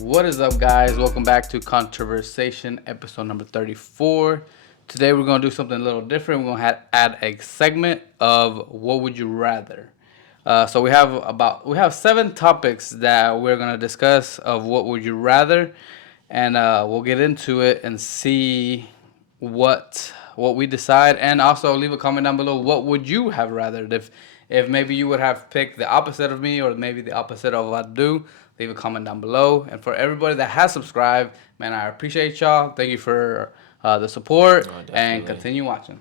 What is up, guys? Welcome back to Conversation, episode number 34. Today, we're going to do something a little different. We're going to add a segment of What Would You Rather. So we have 7 topics that we're going to discuss of What Would You Rather, and we'll get into it and see what we decide, and also leave a comment down below. What would you have rathered if maybe you would have picked the opposite of me or maybe the opposite of Abdul? Leave a comment down below. And for everybody that has subscribed, man, I appreciate y'all. Thank you for the support and continue watching.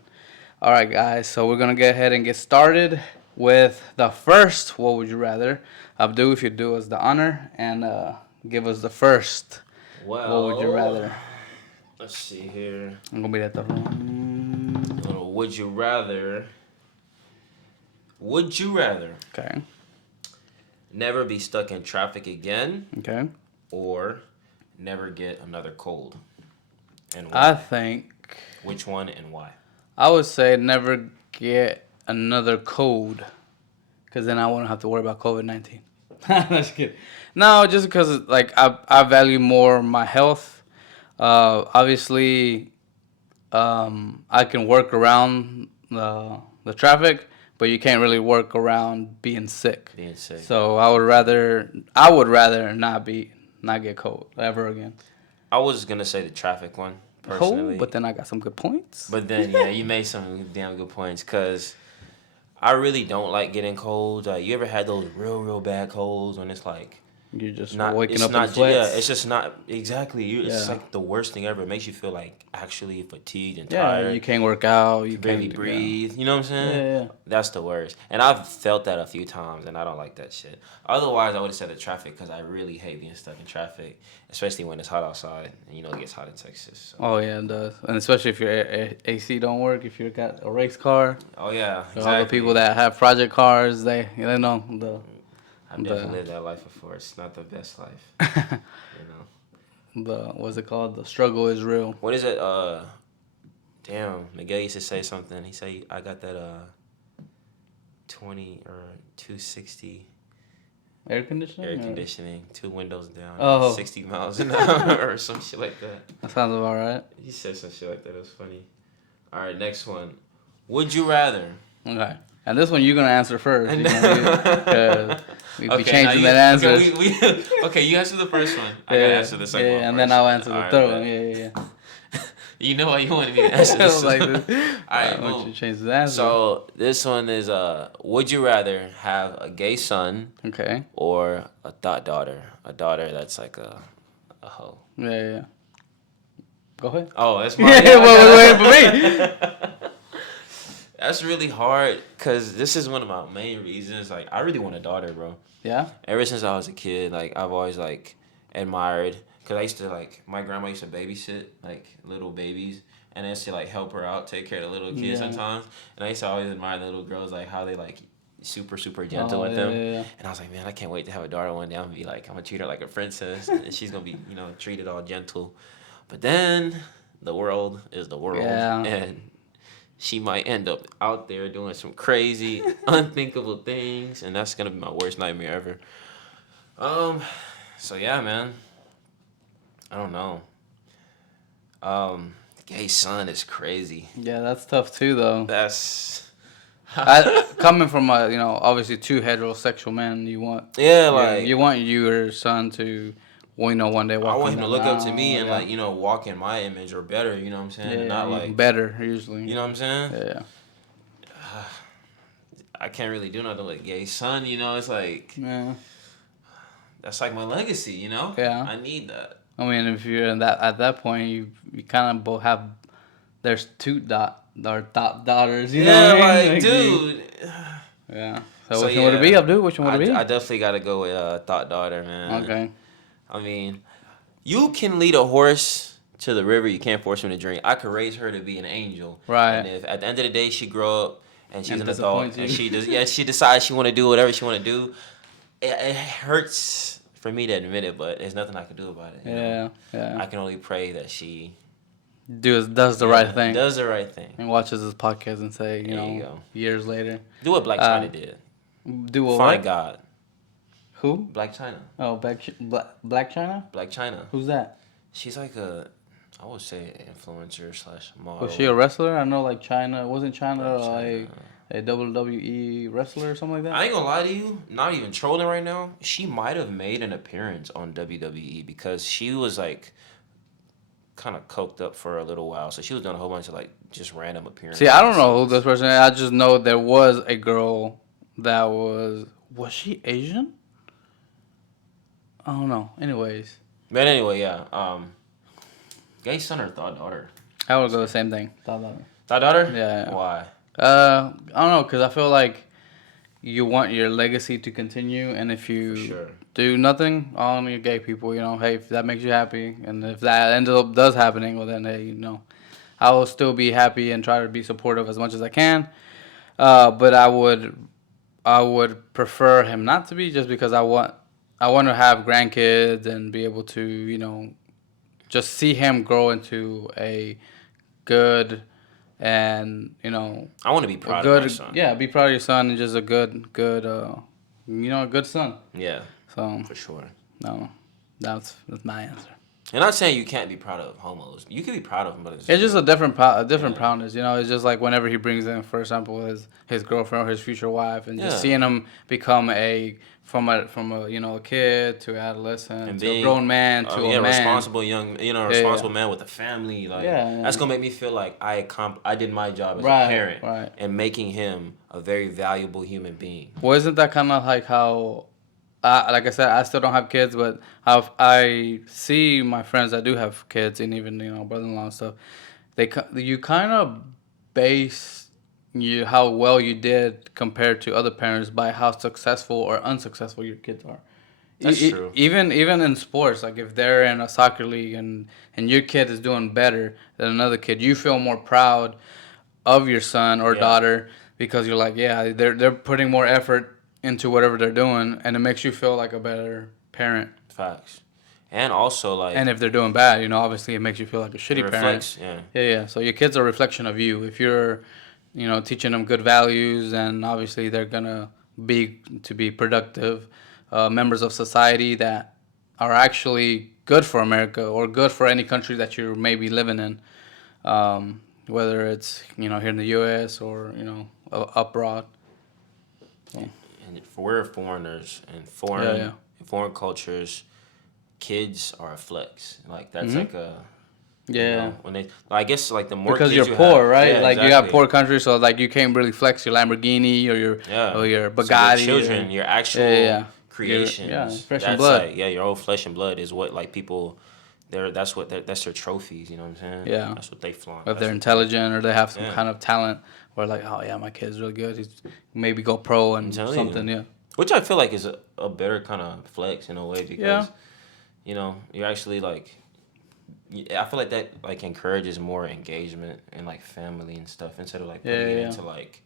All right, guys. So we're gonna get ahead and get started with the first. What would you rather? Abdul, if you do us the honor and give us the first. Well, what would you rather? Let's see here. I'm gonna be at the phone. Would you rather? Would you rather Okay. never be stuck in traffic again, Okay. or never get another cold? And I why? think Which one and why? I would say never get another cold, because then I wouldn't have to worry about COVID-19. Just kidding. No, just because like I value more my health. Obviously, I can work around the traffic, but you can't really work around being sick. Being sick. So I would rather not get cold ever again. I was gonna say the traffic one personally, But then I got some good points. But then yeah, you made some damn good points because I really don't like getting colds. You ever had those real bad colds when it's like You're just not waking it's up not in sweats. yeah, it's just not exactly. It's Yeah. like the worst thing ever. It makes you feel like actually fatigued and Yeah, tired. you can't work out. You Barely can't breathe. You know what I'm Yeah, saying? yeah. That's the worst. And I've felt that a few times, and I don't like that shit. Otherwise, I would have said the traffic because I really hate being stuck in traffic, especially when it's hot outside. And it gets hot in Texas. So. Oh yeah, it does, and especially if your AC don't work, if you got a race car. Oh yeah, exactly. All the people that have project cars, they know I've never lived that life before. It's not the best life. what's it called? The struggle is real. What is it? Damn, Miguel used to say something. He said, I got that 20 or 260 Air conditioning, 2 windows down, Oh. 60 miles an hour or some shit like that. That sounds about right. He said some shit like that. It was funny. All right, next one. Would you rather? Okay, and this one you're gonna answer first. Because we be changing that answer. Okay, you answer the first one. I gotta answer the second one. Yeah, and first. then I'll answer the All third right, one. Yeah. You know why you wanted me to answer this? Like All this. right, I want boom. you to change the answer. So this one is would you rather have a gay son Okay. or a thought daughter? A daughter that's like a hoe. Yeah. Go ahead. Oh, that's my wait for me. That's really hard because this is one of my main reasons. Like, I really want a daughter, bro. Yeah. Ever since I was a kid, like, I've always, like, admired. Because I used to, like, my grandma used to babysit, like, little babies. And I used to, like, help her out, take care of the little kids sometimes. And I used to always admire the little girls, like, how they, like, super gentle with them. Yeah. And I was like, man, I can't wait to have a daughter one day. I'm going to treat her like a princess. And she's going to be, treated all gentle. But then the world is the world. Yeah. And she might end up out there doing some crazy, unthinkable things, and that's gonna be my worst nightmare ever. So yeah, man. I don't know. Gay son is crazy. Yeah, that's tough too, though. That's Coming from obviously 2 heterosexual men, you want you want your son to one day walk. I want him to look up to around, me and walk in my image or better. You know what I'm saying? Yeah, not like better usually. You know what I'm saying? Yeah. I can't really do nothing with gay son. It's like that's like my legacy. Yeah. I need that. I mean, if you're at that point, you kind of both have. There's 2 daughters. You know what I mean? Dude. Yeah. So which one would it be, Abdul? Which one would it be? I definitely gotta go with thought daughter, man. Okay. I mean, you can lead a horse to the river. You can't force him to drink. I could raise her to be an angel. Right. And if at the end of the day she grow up and she's And an adult disappoints you. and she decides she want to do whatever she want to do, it hurts for me to admit it, but there's nothing I can do about it. Yeah. I can only pray that she does the right thing. Does the right thing. And watches this podcast and say, There you go. years later. Do what Black China did. Do what? Find God. Who? Black China. Oh, Black China. Black China. Who's that? She's like I would say influencer slash Was model. she a wrestler? I know like China. Wasn't China Black like China. a WWE wrestler or something like that? I ain't gonna lie to you, not even trolling right now. She might have made an appearance on WWE because she was like kind of coked up for a little while. So she was doing a whole bunch of like just random appearances. See, I don't know who this person is. I just know there was a girl that was she Asian? I don't know. Anyways. But anyway, yeah. Gay son or thought daughter? I would go the same thing. Thought Thought daughter? Yeah. Why? I don't know, cause I feel like you want your legacy to continue, and if you Sure. do nothing, only gay people, you know, hey, if that makes you happy, and if that ends up does happening, well then, hey, you know, I will still be happy and try to be supportive as much as I can. But I would prefer him not to be, just because I want to have grandkids and be able to, you know, just see him grow into a good and, you know, I want to be proud good, of my son. yeah, be proud of your son and just a good, you know, a good son. Yeah, So for sure. no, that's my answer. And not saying you can't be proud of homos. You can be proud of them, but It's just a different proudness, you know. It's just like whenever he brings in, for example, his girlfriend or his future wife, and just seeing him become from a you know, a kid to adolescent and to being a grown man to a man, responsible young, you know, responsible man with a family. Like that's gonna make me feel like I did my job as a parent, and making him a very valuable human being. Well, isn't that kind of like how? Like I said, I still don't have kids, but I see my friends that do have kids, and even, you know, brother-in-law and stuff. You kind of base how well you did compared to other parents by how successful or unsuccessful your kids are. That's true. Even in sports, like if they're in a soccer league and your kid is doing better than another kid, you feel more proud of your son or daughter, because you're like, yeah, they're putting more effort into whatever they're doing, and it makes you feel like a better parent. Facts. And also, like... And if they're doing bad, you know, obviously it makes you feel like a shitty reflects, parent. Yeah. So your kid's a reflection of you. If you're, you know, teaching them good values, and obviously they're going to be productive members of society that are actually good for America or good for any country that you're maybe living in, whether it's, you know, here in the U.S. or, you know, abroad. So. And we're foreigners and foreign cultures, kids are a flex. Like that's like a you know, when they, I guess like the more because kids you're poor, right? Yeah, like exactly. you got poor countries, so like you can't really flex your Lamborghini or your Bugatti. So your children, your actual creations, flesh and blood. Like, your own flesh and blood is what like people. That's their trophies. You know what I'm saying? Yeah. That's what they flaunt. If they're intelligent or they have some kind of talent, or like, oh yeah, my kid's really good. He's maybe go pro and something. Yeah. Which I feel like is a better kind of flex in a way, because you know, you're actually like, I feel like that like encourages more engagement and like family and stuff, instead of like putting it into like,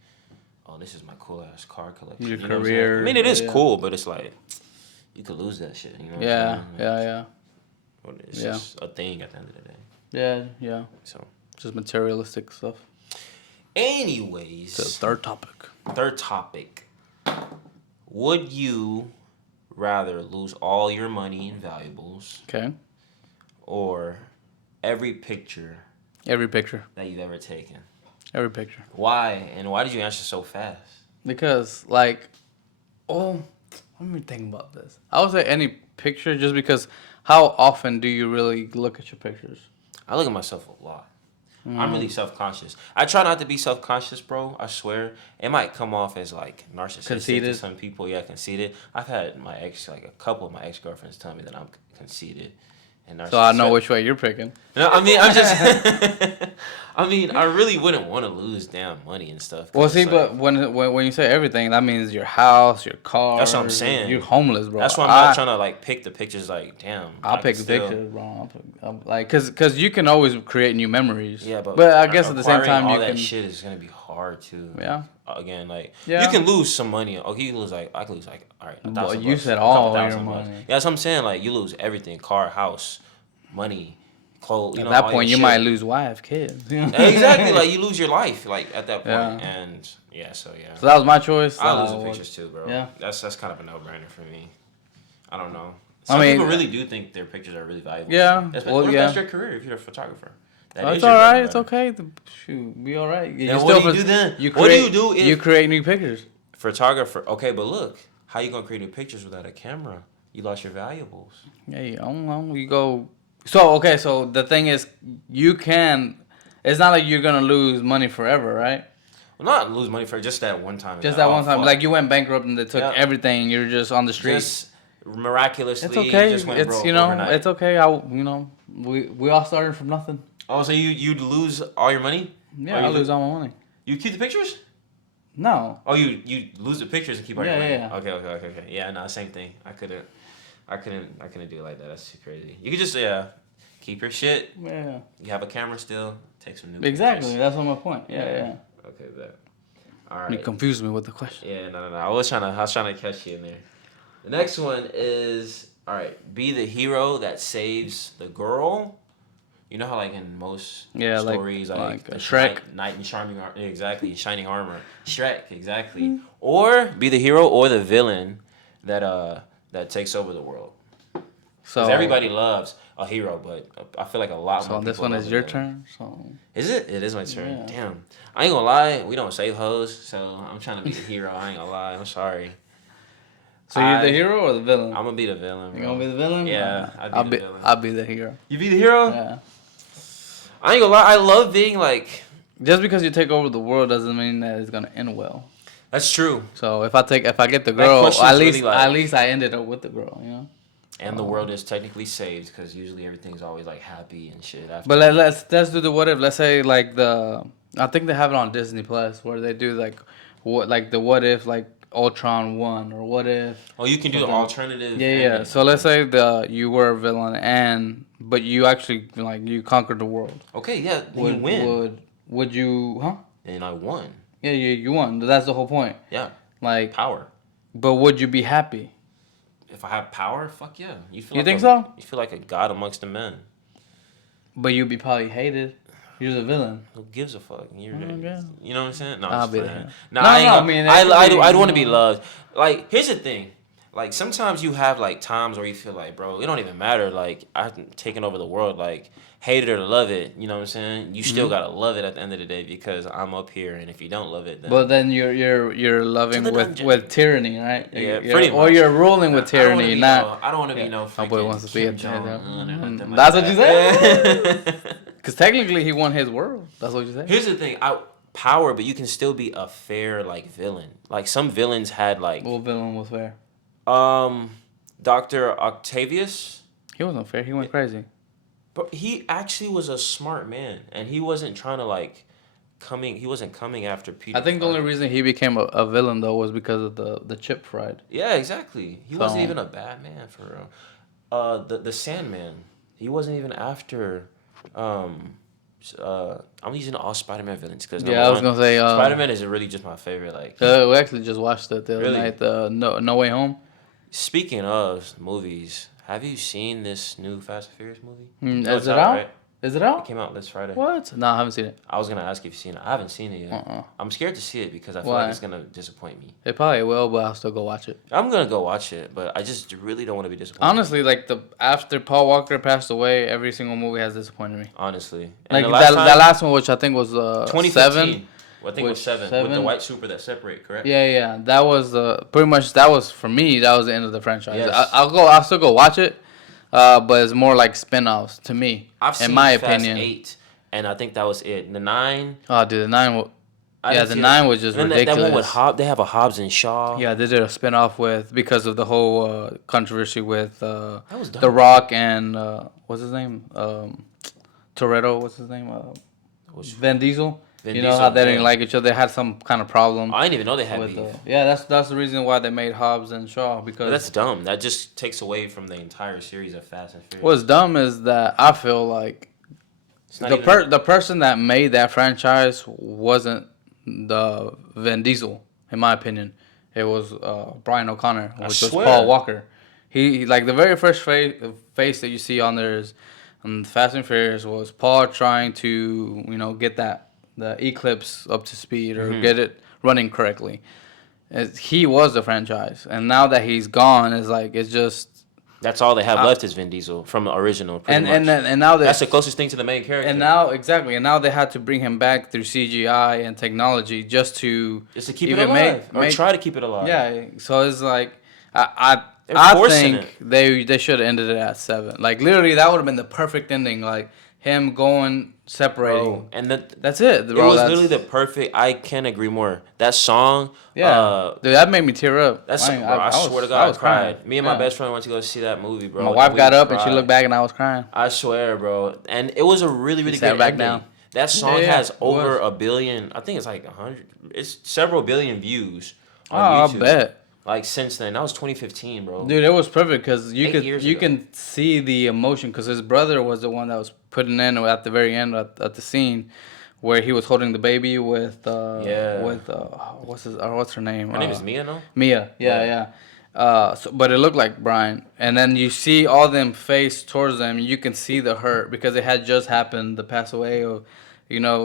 oh, this is my cool ass car collection. Your career. I mean, it is cool, but it's like you could lose that shit. You know what I'm saying? Yeah. It's just a thing at the end of the day. Yeah. So just materialistic stuff. Anyways, so third topic. Would you rather lose all your money and valuables, or every picture that you've ever taken? Every picture. Why? And why did you answer so fast? Because, like, let me think about this. I would say any picture, just because how often do you really look at your pictures? I look at myself a lot. I'm really self-conscious. I try not to be self-conscious, bro. I swear. It might come off as, like, narcissistic to some people. Yeah, conceited. I've had a couple of my ex-girlfriends tell me that I'm conceited and narcissistic. So I know which way you're picking. No, I mean, I'm just... I mean, I really wouldn't want to lose damn money and stuff. Well, see, but when you say everything, that means your house, your car. That's what I'm saying. You're homeless, bro. That's why I'm not trying to like pick the pictures. Like, damn. I'll pick the pictures, bro. Cause you can always create new memories. Yeah, but I guess at the same time, all that shit is gonna be hard too. Yeah. Again, like you can lose some money. Okay, you lose I could lose like all right. $1,000 you said all your money. Yeah, that's what I'm saying. Like you lose everything: car, house, money. Clothes, at that point, you might lose wife, kids. Exactly, like you lose your life, like at that point, and so that was my choice. I lose the pictures too, bro. Yeah, that's kind of a no-brainer for me. I don't know. I Some mean, people really do think their pictures are really valuable. Yeah. That's, Well, what if yeah. that's your career? If you're a photographer, that It's is your all bread right. and It's butter. okay. Shoot, be all right. Then what do you do then? What do you do if you create new pictures? photographer? Okay, but look, how you gonna create new pictures without a camera? You lost your valuables. Hey, I don't know. You go. So okay. So the thing is, you can. It's not like you're gonna lose money forever, right? Well, not lose money for just that one time. Just Like, that oh, one time, fuck. like you went bankrupt and they took Yep. everything. You're just on the street. Just miraculously, It's okay. just went It's broke you know. overnight. It's okay. We all started from nothing. Oh, so you'd lose all your money? Yeah, Or I you lose all my money. You keep the pictures? No. Oh, you lose the pictures and keep all your Yeah, money. yeah. Okay. Yeah, no, same thing. I couldn't do it like that. That's too crazy. You could just keep your shit. Yeah. You have a camera still. Take some new Exactly. pictures. That's my point. Yeah. Okay, that. All You right. confused me with the question. Yeah, no. I was trying to catch you in there. The next one is all right. Be the hero that saves the girl. You know how like in most stories like the Shrek, knight in shining exactly shining armor, Shrek exactly, or be the hero or the villain that takes over the world. So Because everybody loves a hero, but I feel like a lot more. So this one is your turn. So is it? It is my turn. Yeah. Damn, I ain't gonna lie. We don't save hoes, so I'm trying to be the hero. I ain't gonna lie. I'm sorry. So you're the hero or the villain? I'm gonna be the villain. You're gonna be the villain? Yeah, I'll be the villain. I'll be the hero. You be the hero? Yeah. I ain't gonna lie. I love being like. Just because you take over the world doesn't mean that it's gonna end well. That's true. So if I get the girl, question's really like- at least I ended up with the girl, you know. And the world is technically saved because usually everything's always like happy and shit. After But let's do the what if. Let's say like I think they have it on Disney Plus where they do like the what if like Ultron won or what if. Oh, you can do the alternative. Yeah. ending. So let's say you were a villain but you actually like you conquered the world. Okay, yeah, you win. Would you? Huh? And I won. Yeah, you won. That's the whole point. Yeah. Like Power. But would you be happy? If I have power, fuck yeah. You think so? You feel like a god amongst the men. But you'd be probably hated. You're the villain. Who gives a fuck? You know Okay. what I'm saying? No, I'll I'm be just there. playing. No, I ain't no, gonna- I mean, I'd want to be you know. loved. Like, here's the thing. Like, sometimes you have, like, times where you feel like, bro, it don't even matter. Like, I'm taking over the world. Like, hate it or love it. You know what I'm saying? You still gotta love it at the end of the day because I'm up here. And if you don't love it, then... But then you're loving To the dungeon. with tyranny, right? Yeah, You're, pretty or much. you're ruling with tyranny, not... I don't want to be Yeah. no My boy freaking wants to be Kim a Jong-un or nothing like That's what you that. said? Because technically he won his world. That's what you said? Here's the thing. Power, but you can still be a fair, like, villain. Like, some villains had, like... What villain was fair? Dr. Octavius. He wasn't fair. He went crazy. But he actually was a smart man. And he wasn't trying to, like... He wasn't coming after Peter. I think the only Parker. reason he became a villain, though, was because of the chip fried. Yeah, exactly. He So- wasn't even a bad man, for real. The Sandman. He wasn't even after... I'm using all Spider-Man villains because Yeah, I was going to say... Spider-Man is really just my favorite. Like, we actually just watched it the other Really? night. No Way Home. speaking of movies, have you seen this new Fast and Furious movie? Mm, No, is it's it out? right? Is it It out? came out this Friday. What? No, I haven't seen it. I was gonna ask you if you've seen it. I haven't seen it yet. Uh-uh. I'm scared to see it because I feel Why? like it's gonna disappoint me. It probably will, but I'll still go watch it. I'm gonna go watch it, but I just really don't want to be disappointed. Honestly, like after Paul Walker passed away, every single movie has disappointed me. Honestly, and Like the last that last one, which I think was 2015. 7. Well, I think it was Which, 7 with the 7? white super that separate. Correct. Yeah. That was pretty much that was for me. That was the end of the franchise. Yes. I'll still go watch it, but it's more like spin-offs to me. I've seen in my Fast opinion. 8, and I think that was it. The 9. Oh, dude, the 9. I Yeah, didn't the see 9 that. was just And then ridiculous. That one with Hobbs, they have a Hobbs and Shaw. Yeah, they did a spin-off because of the whole controversy with That was dumb. The Rock and what's his name? Toretto, what's his name? Vin Diesel. Vin You know Diesel, how they didn't yeah. like each other. They had some kind of problem. I didn't even know they had with beef. yeah, that's the reason why they made Hobbs and Shaw But because that's dumb. That just takes away from the entire series of Fast and Furious. what's dumb is that I feel like It's not even- the person that made that franchise wasn't the Vin Diesel, in my opinion. It was Brian O'Connor, which was swear. Paul Walker. He like the very first face that you see on there is Fast and Furious was Paul trying to get the Eclipse up to speed or get it running correctly. He was the franchise, and now that he's gone, it's like it's just That's all they have I, left is Vin Diesel from the original, pretty much. and now That's that the closest thing to the main character. and now exactly and now they had to bring him back through CGI and technology Just to keep it even alive, or make try to keep it alive. yeah. So it's like I They're I forcing think it. they should have ended it at 7. Like literally, that would have been the perfect ending. Like him going separating. Bro, and That's it, it bro. was literally the That's perfect. I can't agree more. That song, yeah, dude. That made me tear up. that's bro. I swear to I God, I was crying. cried. Me and my Yeah. best friend went to go see that movie, My bro. And wife we got up and she looked cried. back and I was crying. I swear, bro. And it was a really, She really sat good back ending. down. That song Yeah, has it over was. a billion. I think it's like 100. It's several billion views Oh, on I YouTube. bet. Like since then, that was 2015, bro. Dude, it was perfect because 8 years you ago. can see the emotion because his brother was the one that was putting in at the very end at the scene where he was holding the baby Yeah. with what's her name Her name is Mia, no? Mia, yeah, Yeah. yeah. But it looked like Brian, and then you see all them face towards them. You can see the hurt because it had just happened to pass away, or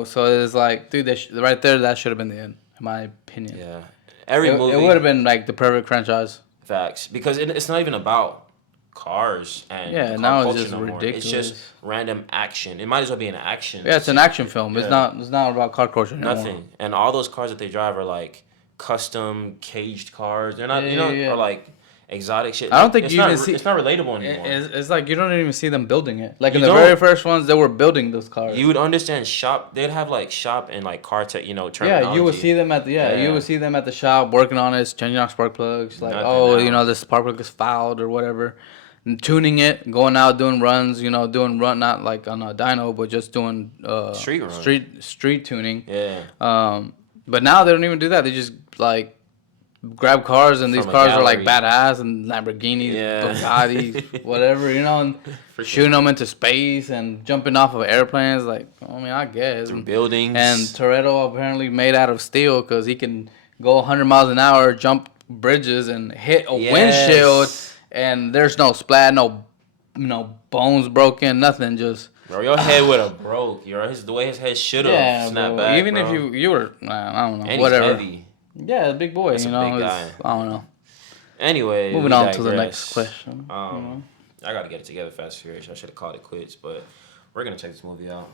So it's like, dude, right there, that should have been the end, in my opinion. Yeah. Every movie. It would have been like the perfect franchise. Facts. Because it's not even about cars and Yeah, the car now it's culture just no more. It's ridiculous. just random action. It might as well be an action. Yeah, it's an action film. It's Yeah. not about car culture anymore. Nothing. And all those cars that they drive are like custom caged cars. They're not, Yeah. or like exotic shit. I don't think it's you not, even see. It's not relatable anymore. It's like you don't even see them building it. Like in You the don't. very first ones, they were building those cars. You would understand shop. They'd have like shop and like car tech, terminology. Yeah, you would see them at the Yeah. you would see them at the shop working on it, changing out spark plugs. Like, Nothing now. this spark plug is fouled or whatever, and tuning it, going out doing runs. Doing run not like on a dyno, but just doing Street run. street tuning. Yeah. But now they don't even do that. They just like grab cars, and these From a cars are like gallery. badass and Lamborghinis, Yeah. Bugattis, whatever, and For sure. shooting them into space and jumping off of airplanes. Like, I mean, I guess. Through buildings. And Toretto apparently made out of steel because he can go 100 miles an hour, jump bridges, and hit a windshield, and there's no splat, no bones broken, nothing. Just Bro, your head would have broke. The way his head should have snapped bro. back. Even bro. if you were, I don't know, And whatever. He's heavy. Yeah, a big boy. That's a big guy. I don't know. Anyway, Moving we on to the digress. next question. I gotta get it together fast and furious. I should have called it quits, but we're gonna check this movie out.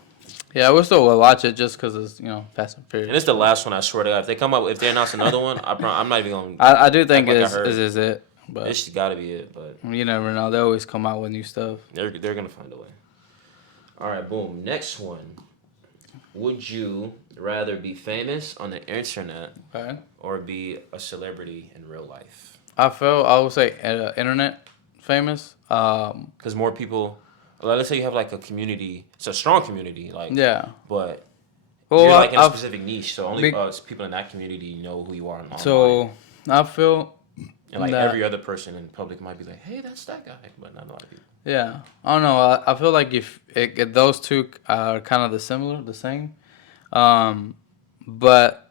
Yeah, we'll still watch it just because it's Fast and Furious. And it's the last one. I swear to God, if they announce another one, I'm not even gonna. I do think Like I this heard. is it, but This gotta be it, but you never know. They always come out with new stuff. they're gonna find a way. All right, boom. Next one. Would you rather be famous on the internet Okay. or be a celebrity in real life? I would say internet famous. Because more people, let's say you have like a community. It's a strong community, like Yeah. but Well, you're like in a I've- specific niche, so only Big- people in that community know who you are online. so I feel And like that- every other person in public might be like, "Hey, that's that guy," but not a lot of people. yeah. I don't know. I feel like if those two are kind of the same, but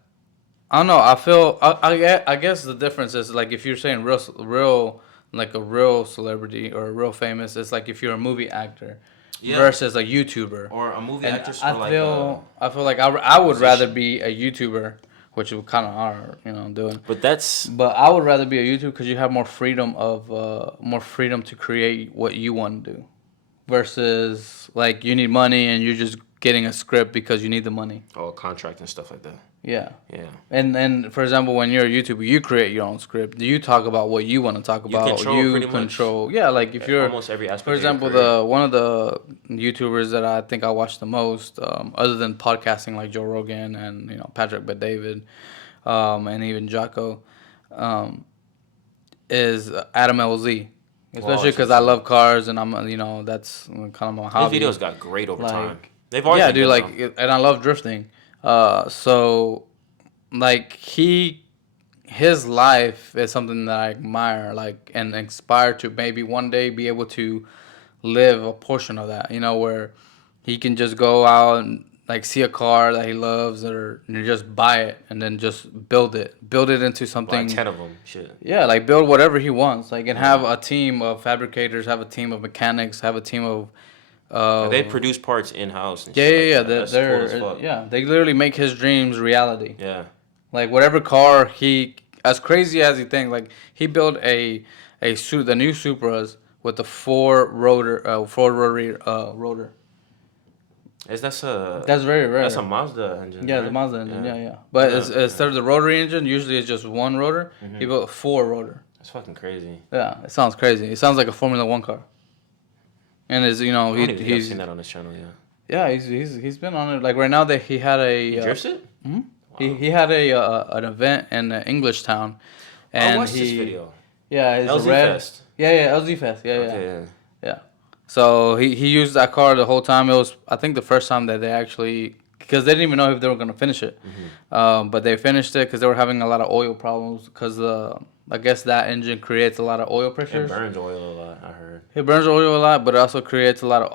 I don't know. I feel I guess the difference is like if you're saying real like a real celebrity or a real famous, it's like if you're a movie actor Yeah. versus a YouTuber. Or a movie And actress, I or like feel like I would rather musician. be a YouTuber, which we kind of are, doing. but that's But I would rather be a YouTuber because you have more freedom to create what you want to do, versus like you need money and you're just getting a script because you need the money. contract and stuff like that. Yeah. Yeah. And for example, when you're a YouTuber, you create your own script. You talk about what you want to talk about. control pretty much Yeah, like if you're almost every aspect. for example, one of the YouTubers that I think I watch the most, other than podcasting like Joe Rogan and Patrick Bet-David, and even Jocko, is Adam LZ. Especially because I love cars and I'm that's kind of my hobby. His videos got great over Like, time. They've always Yeah, been dude, good, like, and I love drifting. So, like his life is something that I admire, like, and aspire to maybe one day be able to live a portion of that. Where he can just go out and like see a car that he loves, or just buy it and then just build it into something. like 10 of them. Shit. Yeah, like build whatever he wants, like, and have a team of fabricators, have a team of mechanics, have a team of. They produce parts in house. Yeah. That's They're cool as fuck. yeah. They literally make his dreams reality. Yeah. Like whatever car as crazy as he thinks, like he built the new Supras with the four rotary rotor. Is That's very that's a rare. Mazda engine, Yeah, the right? Mazda engine. Yeah. Yeah, yeah. But Yeah. instead of the rotary engine, usually it's just one rotor. He Mm-hmm. built four rotor. That's fucking crazy. Yeah, it sounds crazy. It sounds like a Formula One car. And is I don't even think I've he's seen that on this channel yet. yeah he's been on it. Like right now that he had He a drifts it? mhm. Wow. He had a an event in English Town, I and watched this video. yeah, it's a LZ red. Fest. Yeah, LZ Fest. Yeah, yeah. Okay, yeah. Yeah. So he used that car the whole time. It was I think the first time that they actually because they didn't even know if they were gonna finish it, but they finished it because they were having a lot of oil problems because I guess that engine creates a lot of oil It pressures. burns oil a lot, I heard. It burns oil a lot, but it also creates a lot of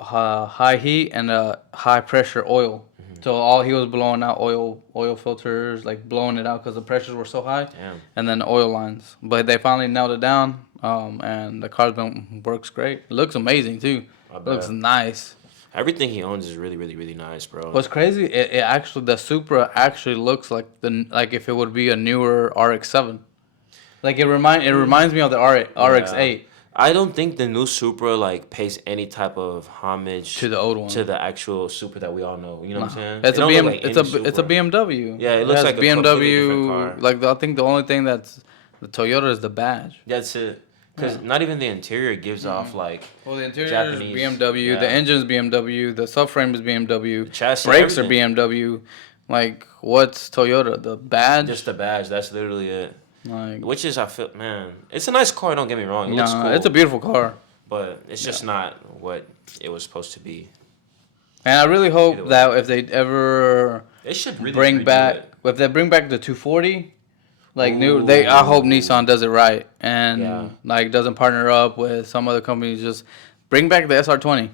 high heat and high pressure oil. So all he was blowing out oil filters, like blowing it out because the pressures were so high, Damn. and then the oil lines. But they finally nailed it down, and the car's been works great. It looks amazing too. I It looks bet. nice. Everything he owns is really, really, really nice, bro. What's crazy? It actually the Supra actually looks like if it would be a newer RX-7. Like it reminds me of the RX-8 I don't think the new Supra like pays any type of homage to the old one. to the actual Supra that we all know. You know what I'm saying? It's It a don't look BM. like It's any it's a Supra. BMW. Yeah, it looks has like a completely different car. Like I think the only thing that's the Toyota is the badge. That's it. Because not even the interior gives off like Well, the interior Japanese. is BMW. Yeah. The engine's BMW. The subframe is BMW. The chassis, Brakes are everything. BMW. Like what's Toyota? The badge. Just the badge. That's literally it. Like Which is I feel man, it's a nice car. Don't get me wrong. It looks cool. it's a beautiful car. But it's just not what it was supposed to be. And I really Either hope way. that if they ever They should really bring redo back, it. if they bring back the 240, like I hope Ooh. Nissan does it right and Yeah. like doesn't partner up with some other companies. Just bring back the SR20.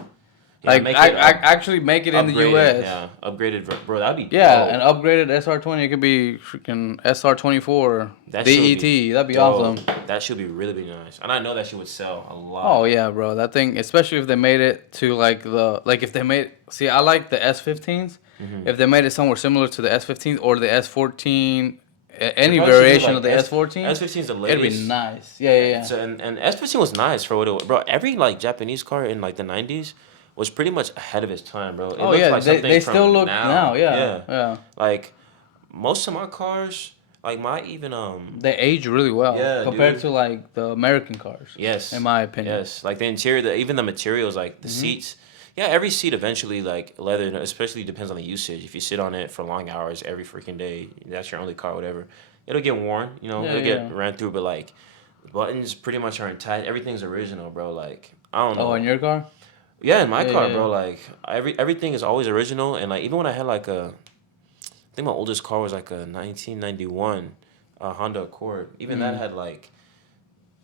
Yeah, Like make I it actually make it in the upgraded, US. Yeah, upgraded, bro. That'd be Yeah, dope. an upgraded SR20. It could be freaking SR24 That should DET. be That'd be dope. awesome. That should be really, really nice. And I know that shit would sell a lot. Oh yeah, bro. That thing, especially if they made it to if they made. See, I like the S15s. If they made it somewhere similar to the S15s or the S14, any They probably should do, variation like, of the S14, S15 is the it'd latest. be nice. Yeah, yeah, yeah. So, and S15 was nice for what it was. Bro, every like Japanese car in like the 90s was pretty much ahead of its time, bro. It Oh looks yeah, like they something from still look now. Yeah, yeah. Like most of my cars, like my even They age really well Yeah, compared dude. to like the American cars. yes, in my opinion. yes, like the interior, even the materials, like the seats. Yeah, every seat eventually like leather, especially depends on the usage. If you sit on it for long hours every freaking day, that's your only car, whatever. It'll get worn, Yeah, it'll get yeah. ran through, but like buttons pretty much are intact. Everything's original, bro. Like I don't know. Oh, in your car? Yeah, in my Yeah, car, yeah, bro. yeah. Like everything is always original, and like even when I had like I think my oldest car was like a 1991 Honda Accord. Even that had like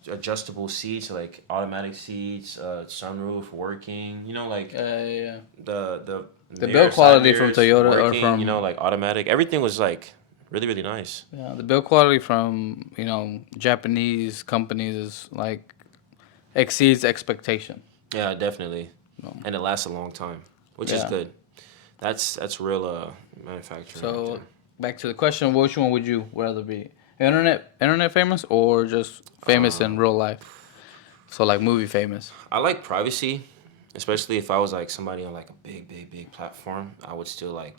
adjustable seats, like automatic seats, sunroof working. Like Yeah. The mirror, build side quality from mirrors Toyota or working, from like automatic. Everything was like really, really nice. yeah, the build quality from Japanese companies is like exceeds expectation. Yeah, definitely, No. and it lasts a long time, which is Yeah. good. That's real manufacturing. right So there. back to the question: which one would you rather be? Internet famous or just famous in real life? So like movie famous. I like privacy, especially if I was like somebody on like a big, big, big platform. I would still like,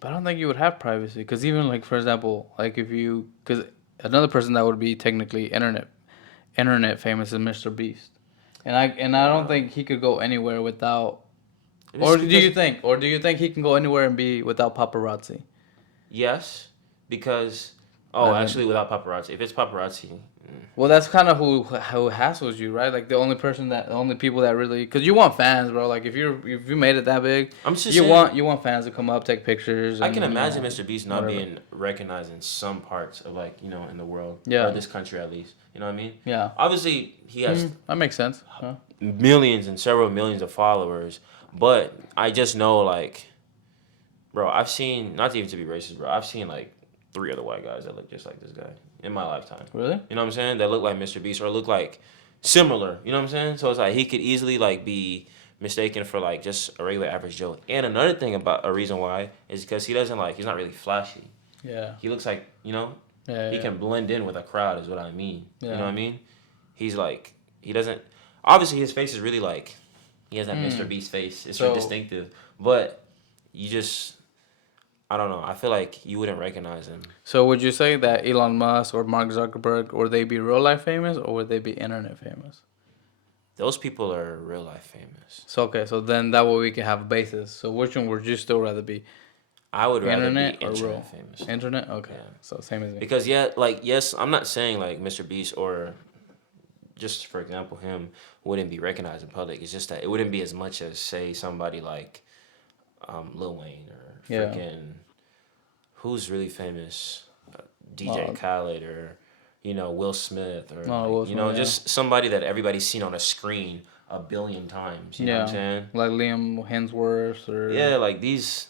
But I don't think you would have privacy because even like for example, like if you because another person that would be technically internet famous is Mr. Beast, and I don't think he could go anywhere without. It's Or do because- you think he can go anywhere and be without paparazzi? Yes, because I think- actually without paparazzi. If it's paparazzi, Well, that's kind of who hassles you, right? Like the only people that really, because you want fans, bro. Like if you made it that big, I'm just you saying, want fans to come up, take pictures. I and, can you know, imagine Mr. Beast not whatever. being recognized in some parts of like in the world, Yeah. or this country at least. You know what I mean? Yeah, Obviously, he has that makes sense. Huh? millions and several millions of followers, but I just know like, bro, I've seen, not even to be racist, bro, I've seen like 3 other white guys that look just like this guy in my lifetime. Really? You know what I'm saying? That look like Mr. Beast or look like similar. You know what I'm saying? So it's like he could easily like be mistaken for like just a regular average Joe. And another thing about a reason why is because he's not really flashy. Yeah. He looks like, Yeah. he yeah. can blend in with a crowd is what I mean. You Yeah. know what I mean? He's like, he doesn't, obviously his face is really like he has that Mr. Hmm. Beast face. It's So distinctive, but you just I don't know. I feel like you wouldn't recognize him. so would you say that Elon Musk or Mark Zuckerberg, or they be real life famous, or would they be internet famous? Those people are real life famous. So okay, so then that way we can have a basis. So which one would you still rather be? I would rather be Internet or internet real? famous. Internet? Okay. Yeah. So same as me. Because yeah, like yes, I'm not saying like Mr. Beast or just for example him wouldn't be recognized in public. It's just that it wouldn't be as much as say somebody like Lil Wayne or Yeah. freaking who's really famous, DJ Uh, Khaled or Will Smith or no, like Will Smith, yeah. just somebody that everybody's seen on a screen a billion times. You know what I'm Yeah. saying? Like Liam Hemsworth or Yeah, like these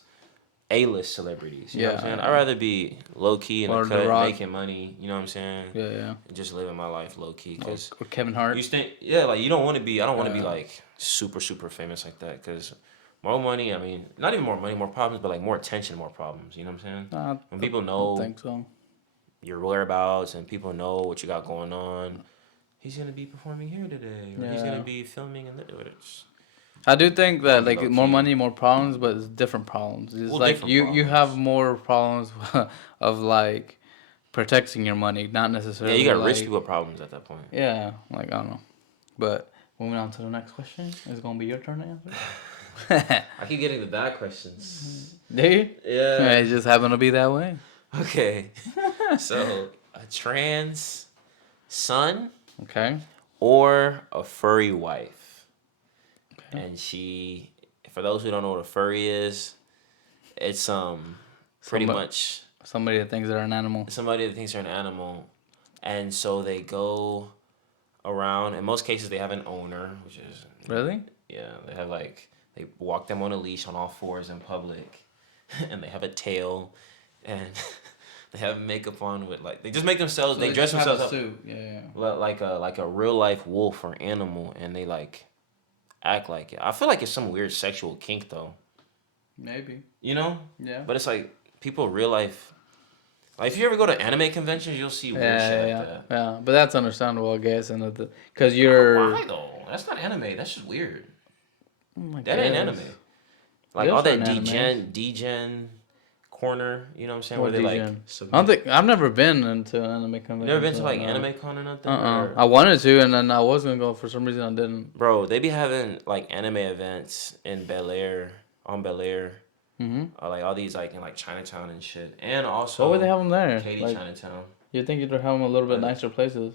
A-list celebrities. You know what I'm saying? yeah. I'd rather be low key in the Or The cut, Rock. making money. You know what I'm saying? Yeah, yeah. And just living my life low key. Or, Cause or Kevin Hart. you think, yeah, like you don't want to be. I don't want to be Yeah. like super super famous like that. Cause more money. I mean, not even more money, more problems, but like more attention, more problems. You know what I'm saying? When people I know think so. your whereabouts and people know what you got going on, he's gonna be performing here today, or he's Yeah. gonna be filming in the. It's, I do think wanna that be like low more key. money, more problems, but it's different problems. It's Well, like different you have problems. more problems of like protecting your money, not Yeah, necessarily you got rich like people with problems at that point. yeah, like I don't know. But moving on to the next question, it's gonna be your turn to answer. I keep getting the bad questions. Do you? Yeah, Yeah. it just happened to be that way. Okay. So, a trans son Okay. or a furry wife? Okay. And for those who don't know what a furry is, it's pretty Somebody, much somebody that thinks they're an animal. somebody that thinks they're an animal, and so they go around. In most cases, they have an owner, which is Really? yeah. They have like they walk them on a leash on all fours in public, and they have a tail, and they have makeup on with like they just make themselves. So they dress just have themselves a up suit. Yeah. like a real life wolf or animal, and they like act like it. I feel like it's some weird sexual kink though, Maybe. you know. Yeah. But it's like people real life. Like if you ever go to anime conventions, you'll see weird Yeah, shit like yeah, that. yeah. But that's understandable, I guess, and because you're. Why though? That's not anime. That's just weird. I That ain't guess. anime. Like There's all that certain animes. degen corner, you know what I'm saying? What Where they like degen? I submit. don't think I've never been into an anime You convention. never been to so like no. anime con or nothing? I wanted to, and then I was gonna go. For some reason, I didn't. Bro, they be having like anime events in Bel Air, on Bel Air, like all these like in like Chinatown and shit, and also What would they have them there? Katy Like, Chinatown. you think you'd have them a little bit Like- nicer places?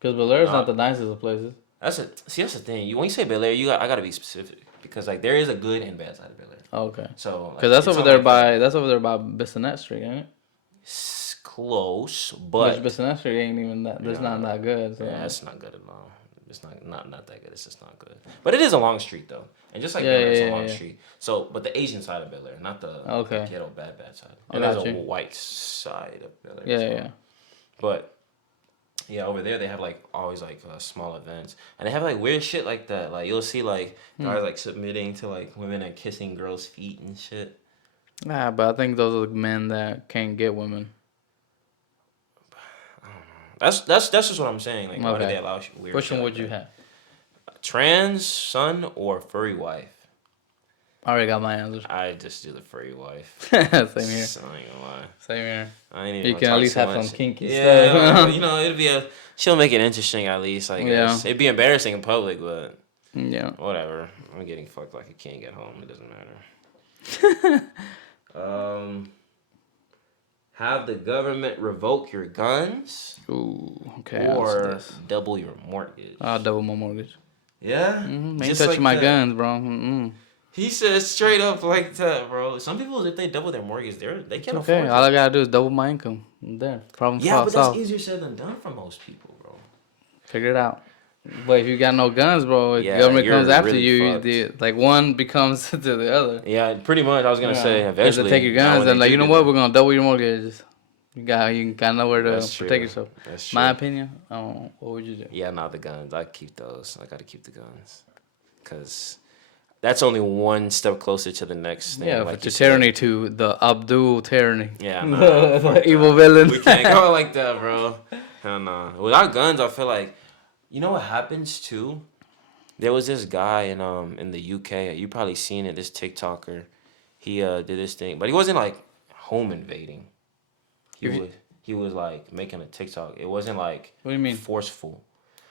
Because Bel Air's Nah. not the nicest of places. That's the thing. When you say Bel Air, I gotta be specific because like there is a good and bad side of Bel Air. Oh, okay. So like, Because that's it's over not there like by Bissonnette Street, ain't it? close, Which but Bissonnette Street ain't even that. It's not that good. So. yeah, that's not good at all. It's not that good. It's just not good. But it is a long street though, and just like Yeah, Bel Air, it's yeah, a long yeah. street. So, but the Asian side of Bel Air, not the Okay. ghetto bad side. I And there's got a you. white side of Bel Air. Yeah, as well. yeah. But yeah, over there they have like always like small events, and they have like weird shit like that. Like you'll see like guys like submitting to like women and kissing girls' feet and shit. Nah, but I think those are the men that can't get women. That's just what I'm saying. Like, why do Okay. they allow weird? Which shit one like would you that? have? Trans son or furry wife? I already got my answer. I just do the furry wife. Same here. I ain't gonna lie. Same here. I ain't even You gonna can at talk least too have much. some kinky Yeah, stuff. you know, it'll be she'll make it interesting at least, I guess. Yeah. It'd be embarrassing in public, but Yeah. whatever. I'm getting fucked like I can't get home. It doesn't matter. Have the government revoke your guns Ooh. Okay. or double your mortgage. I'll double my mortgage. Yeah? Ain't Just touching like my that. guns, bro. Mm-mm. He says straight up like that, bro. Some people, if they double their mortgage, they can't Okay. afford All it. I gotta do is double my income. I'm there. Problem Yeah, but that's solved. easier said than done for most people, bro. Figure it out. But if you got no guns, bro, if Yeah, government you're comes after really you, fucked. like one becomes to the other. Yeah, pretty much. I was gonna say Because eventually. they take your now guns when and they like, do you know do what, that- we're gonna double your mortgage. You got nowhere to That's protect true. yourself. That's true. My opinion. I don't know. What would you do? Yeah, not the guns. I keep those. I gotta keep the guns, cause that's only one step closer to the next thing. Yeah, like to you said. tyranny, to the Abdul tyranny. Yeah, the, nah, fuck the evil that. villain. We can't go like that, bro. Hell no. Without guns, I feel like, you know what happens too? There was this guy in the UK. You probably seen it. This TikToker. He did this thing, but he wasn't like home invading. He If you, was he was like making a TikTok. It wasn't like what do you mean? forceful.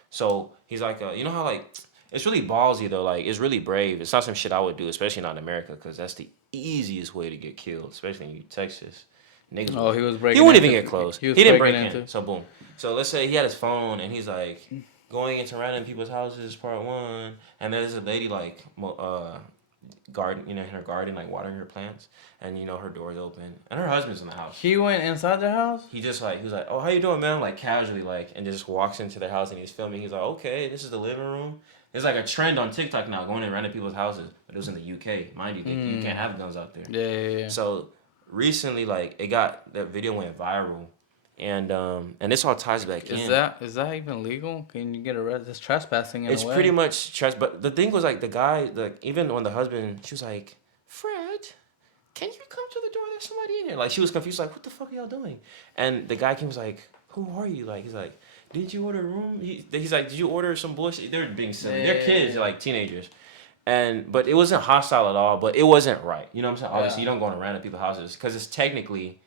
So he's like, you know how like it's really ballsy though. Like it's really brave. It's not some shit I would do, especially not in America, because that's the easiest way to get killed, especially in Texas. Niggas Oh, would. he was He breaking wouldn't even into. get close. He was He didn't breaking break in. into. So boom. So let's say he had his phone and he's like going into random people's houses, part one, and there's a lady like garden, in her garden, like watering her plants, and her door's open, and her husband's in the house. He went inside the house. He was like, oh, how you doing, man? Like casually, like, and just walks into their house and he's filming. He's like, okay, this is the living room. There's like a trend on TikTok now, going in random people's houses, but it was in the UK, mind you. You can't have guns out there. Yeah. So recently, like, that video went viral, and this all ties back in. Is that even legal? Can you get arrested? It's trespassing in It's a way. pretty much trash. But the thing was like the guy, like even when the husband, she was like, Fred, can you come to the door? There's somebody in here. Like she was confused, like, what the fuck are y'all doing? And the guy came was like, who are you? Like he's like, did you order a room? He's like, did you order some bullshit? They're being silly. They're kids, like teenagers. But it wasn't hostile at all. But it wasn't right. You know what I'm saying? Obviously, you don't go in random people's houses because it's technically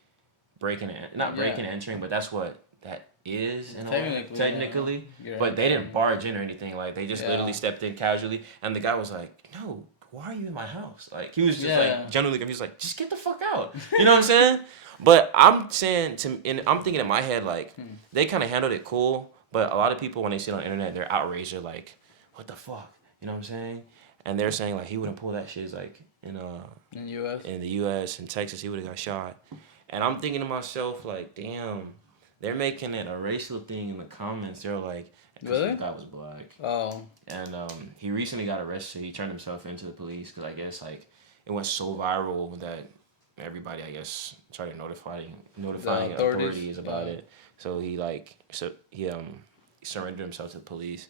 breaking and not breaking and entering, but that's what that is in a way, technically. Yeah. But they didn't barge in or anything. Like they just literally stepped in casually, and the guy was like, "No, why are you in my house?" Like he was just like genuinely confused, like, "Just get the fuck out." You know what I'm saying? But I'm saying and I'm thinking in my head like they kind of handled it cool, but a lot of people when they see it on the internet, they're outraged. They're like, "What the fuck?" You know what I'm saying? And they're saying like he wouldn't pull that shit. It's like in the U.S. in Texas, he would have got shot. And I'm thinking to myself, like, damn, they're making it a racial thing in the comments. They're like, because the guy was black. Oh. And he recently got arrested. He turned himself into the police because I guess, like, it went so viral that everybody, I guess, started notifying authorities about it. So he surrendered himself to the police.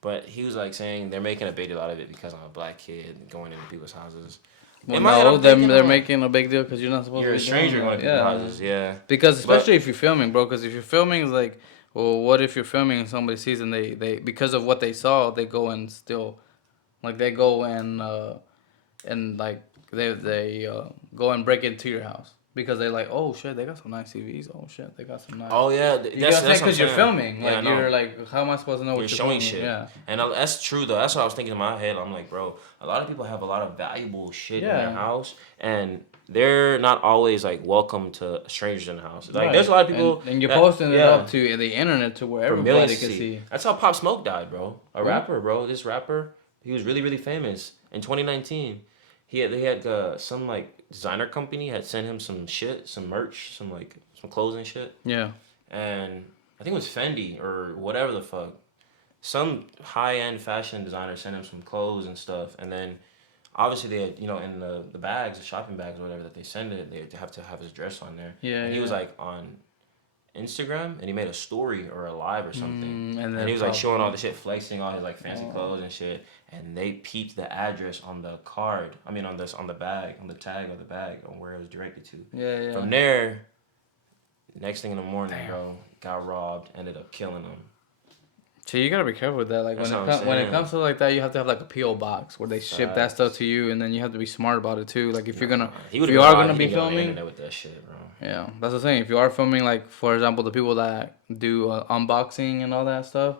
But he was, like, saying they're making a big deal out of it because I'm a black kid going into people's houses. Well, no, they're making a big deal because you're not supposed to be. You're a stranger going to people's houses, yeah. Because especially if you're filming, bro. Because if you're filming, it's like, well, what if you're filming and somebody sees and they because of what they saw, they go and still, like they go and like they go and break into your house. Because they're like, oh shit, they got some nice TVs. Oh shit, they got some nice. Oh yeah, that's because you're filming. Like you're like, how am I supposed to know what you're showing? Filming? Shit. Yeah, and that's true though. That's what I was thinking in my head. I'm like, bro, a lot of people have a lot of valuable shit in their house, and they're not always like welcome to strangers in the house. Like there's a lot of people, and you're posting it up to the internet to where everybody can see. That's how Pop Smoke died, bro. A rapper, bro. This rapper, he was really really famous in 2019. They had some like designer company had sent him some shit, some merch, some clothes and shit. Yeah. And I think it was Fendi or whatever the fuck. Some high end fashion designer sent him some clothes and stuff. And then obviously they had, in the bags, the shopping bags or whatever that they send it, they have to have his dress on there. Yeah. And he was like on Instagram and he made a story or a live or something. And he was like showing all the shit, flexing all his like fancy clothes and shit. And they peeped the address on the card. I mean, on the bag, on the tag of the bag, on where it was directed to. Yeah. From there, next thing in the morning, bro, got robbed. Ended up killing him. So you gotta be careful with that. Like when it comes to like that, you have to have like a PO box where they ship that stuff to you, and then you have to be smart about it too. Like if you are gonna be filming, with that shit, bro. Yeah, that's the thing. If you are filming, like for example, the people that do unboxing and all that stuff.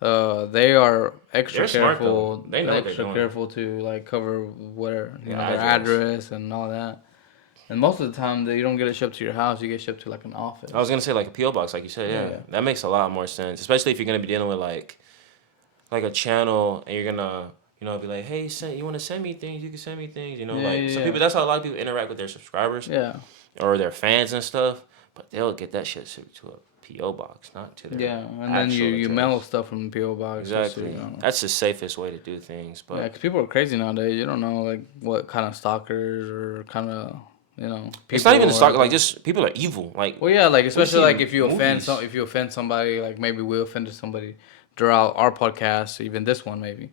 They are extra careful. They know extra careful to like cover where their address and all that. And most of the time, you don't get it shipped to your house. You get shipped to like an office. I was gonna say like a PO box, like you said. Yeah, that makes a lot more sense, especially if you're gonna be dealing with like a channel and you're gonna be like, hey, you want to send me things? You can send me things. Some people. That's how a lot of people interact with their subscribers. Yeah. Or their fans and stuff, but they'll get that shit shipped to a PO box, not to their and then you mail stuff from the PO box. Exactly. That's the safest way to do things. But because people are crazy nowadays. You don't know like what kind of stalkers or kind of it's not even a stalker. Like just people are evil. Like like especially like if you offend somebody, like maybe we offended somebody throughout our podcast, even this one maybe,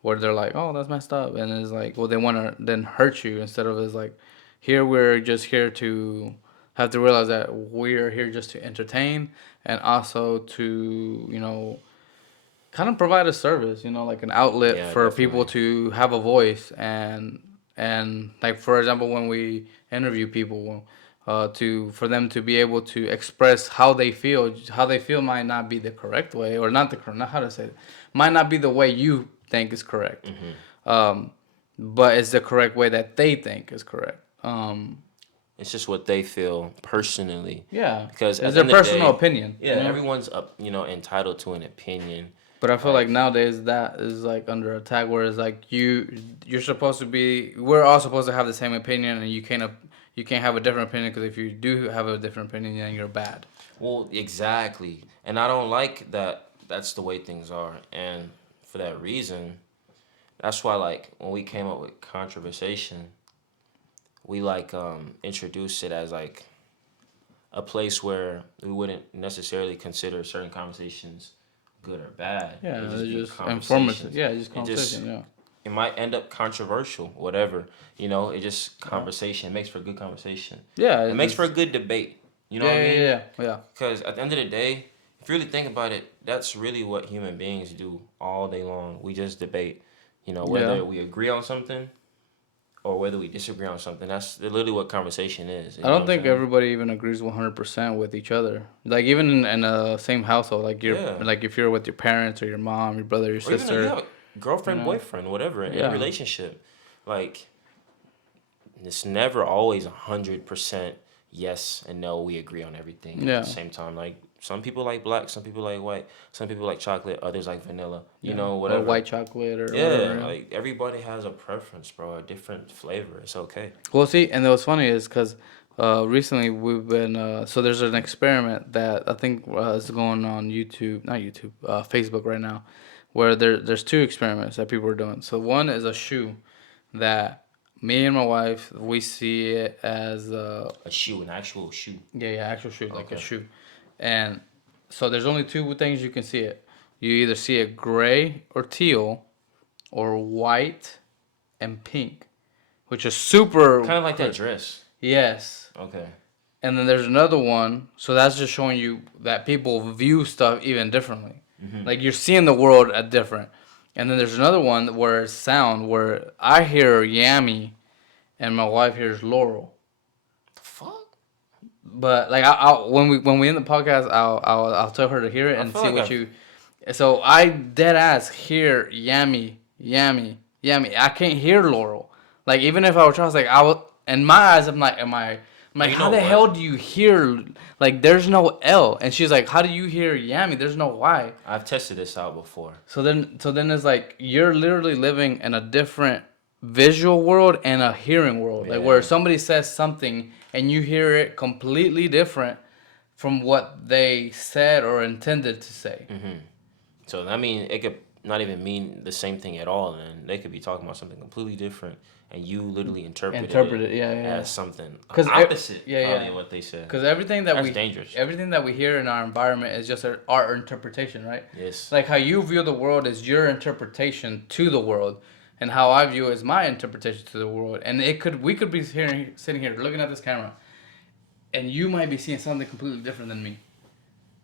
where they're like, oh, that's messed up, and it's like, well, they want to then hurt you instead of it's like, here we're just here to have to realize that we're here just to entertain and also to kind of provide a service, like an outlet Yeah, for people definitely. to have a voice, and like for example, when we interview people, to for them to be able to express how they feel. How they feel might not be the correct way, or not the correct, not how to say it, might not be the way you think is correct, Hmm. um, but it's the correct way that they think is correct. It's just what they feel personally, Yeah, because it's at the their end of the personal day, opinion. yeah, everyone's up, entitled to an opinion. But I feel like Like, nowadays that is like under attack. Whereas like you're supposed to be, we're all supposed to have the same opinion, and you can't have a different opinion, because if you do have a different opinion, then you're bad. well, exactly, and I don't like that. That's the way things are, and for that reason, that's why like when we came up with conversation, we like introduced it as like a place where we wouldn't necessarily consider certain conversations good or bad. It Yeah, just it's be just informative. conversations. Yeah, it's just It just conversation. Yeah, it might end up controversial, whatever. It just conversation. It makes for good conversation. yeah, It it's makes for a just good debate. You know yeah, what I yeah, mean? yeah, yeah. Because at the end of the day, if you really think about it, that's really what human beings do all day long. We just debate. Yeah. Whether we agree on something or whether we disagree on something. That's literally what conversation is. You I know what don't I'm think saying? everybody even agrees 100% with each other. Like even in a same household, Yeah. like if you're with your parents or your mom, your brother, your Or even if you sister, have a you girlfriend, know. boyfriend, whatever, in a Yeah. relationship, like it's never always 100% yes and no. We agree on everything at the Yeah. same time. Like some people like black, some people like white, some people like chocolate, others like vanilla. Yeah. Or Whatever. white chocolate or whatever. Yeah, Yeah. like everybody has a preference, bro. A different flavor. It's okay. Well, see, and what's funny is because recently we've been so there's an experiment that I think is going on YouTube, not YouTube, Facebook right now, where there's two experiments that people are doing. So one is a shoe that me and my wife, we see it as A shoe, an actual shoe. yeah, yeah, actual shoe, like a Okay. shoe, and so there's only two things you can see it. You either see it gray or teal, or white and pink, which is super. Kind of like that dress. Yes. Okay. And then there's another one. So that's just showing you that people view stuff even differently. Mm-hmm. Like you're seeing the world at different. And then there's another one where it's sound, where I hear Yammy and my wife hears Laurel. The fuck? But like when we end the podcast, I'll tell her to hear it I and feel see like what I've. you. So I dead ass hear Yammy, Yammy, Yammy. I can't hear Laurel. Like even if I were trying, I was like I was in my eyes. I'm like, I'm Oh, like, you how know the hell what? do you hear? Like there's no L, and she's like, how do you hear Yammy? There's no Y. I've tested this out before. So then it's like you're literally living in a different visual world and a hearing world. Like where Yeah. somebody says something and you hear it completely different from what they said or intended to say. Mm-hmm. So I mean, it could not even mean the same thing at all, and they could be talking about something completely different, and you literally interpreted Interpret it it, yeah, yeah, yeah. as something Cause opposite, yeah, probably yeah. of what they said. Because That's dangerous. everything that we hear in our environment is just our interpretation, right? Yes. Like how you view the world is your interpretation to the world, and how I view is my interpretation to the world. And we could be sitting here looking at this camera, and you might be seeing something completely different than me.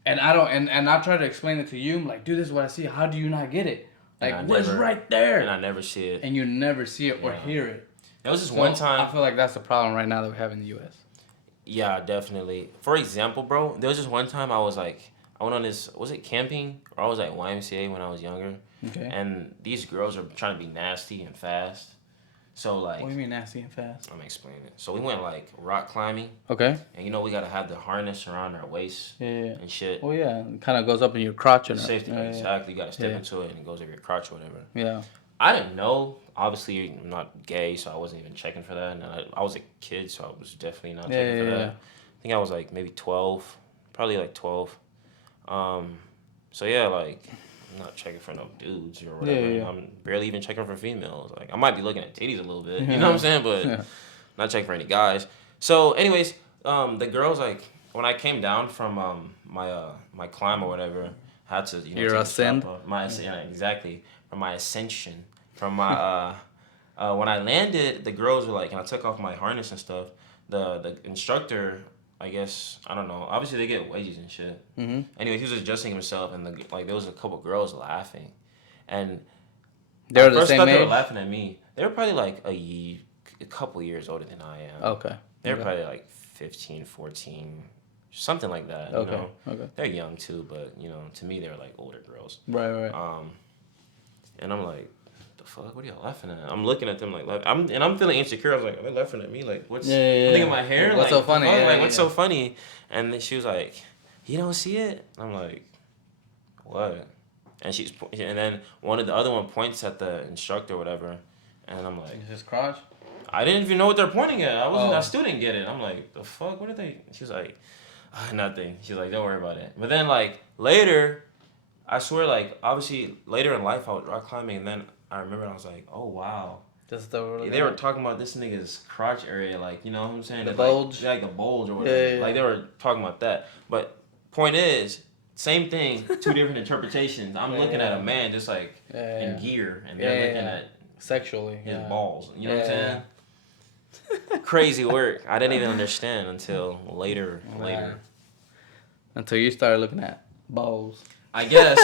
And I don't, and I try to explain it to you. I'm like, dude, this is what I see. How do you not get it? And Like, I what's never, right and I there? never see it. And you never see it or Yeah. hear it. There was this So one I time. feel like that's the problem right now that we have in the U.S. Yeah, definitely. For example, bro, there was just one time I was like, I went on this, was it camping? Or I was at YMCA when I was younger. Okay. And these girls are trying to be nasty and fast. So, like, What do you mean nasty and fast? I'm explaining it. So, we went, like, rock climbing. Okay. And, we got to have the harness around our waist Yeah, yeah. and shit. Oh yeah, it kind of goes up in your crotch and Safety, yeah, exactly. You got to step Yeah. into it and it goes over your crotch or whatever. yeah. I didn't know. Obviously, I'm not gay, so I wasn't even checking for that. And I was a kid, so I was definitely not Yeah, checking yeah, for that. yeah. I think I was like maybe 12, probably like 12. So yeah, like I'm not checking for no dudes or whatever. Yeah, yeah, yeah. I'm barely even checking for females. Like I might be looking at titties a little bit, you know what I'm saying? But Yeah. not checking for any guys. So, anyways, the girls like when I came down from my climb or whatever, had to Your take the ascend? strap off. Yeah, exactly, from my ascension, from my when I landed, the girls were like, and I took off my harness and stuff. The instructor, I guess I don't know. Obviously, they get wedgies and shit. Mm-hmm. Anyway, he was adjusting himself, and there was a couple girls laughing, and They I were the first same thought they were age? laughing at me. They were probably like a couple years older than I am. Okay. They were Okay. probably like 15, 14, something like that. You Okay. know, Okay. they're young too, but to me, they were like older girls. Right. And I'm like, the fuck? What are y'all laughing at? I'm looking at them like, I'm feeling insecure. I was like, are they laughing at me? Like, what's? Yeah. I'm thinking my hair. What's like, so funny? Fuck? Yeah, Like, what's so funny? And then she was like, you don't see it? I'm like, what? And and then the other one points at the instructor or whatever, and I'm like, His crotch. I didn't even know what they're pointing at. I Oh. still didn't get it. I'm like, the fuck? What are they? She was like, nothing. She was like, don't worry about it. But then like later, I swear like obviously later in life I was rock climbing, and then I remember I was like, oh wow. Just the. They were talking about this nigga's crotch area, like, you know what I'm saying? The It's bulge? Like the bulge or whatever. Yeah. Like, they were talking about that. But point is, same thing, two different interpretations. I'm looking at a man just like in gear, and they're looking at sexually his balls. You know what I'm saying? Yeah. Crazy work. I didn't even understand until later. Until you started looking at balls. I guess.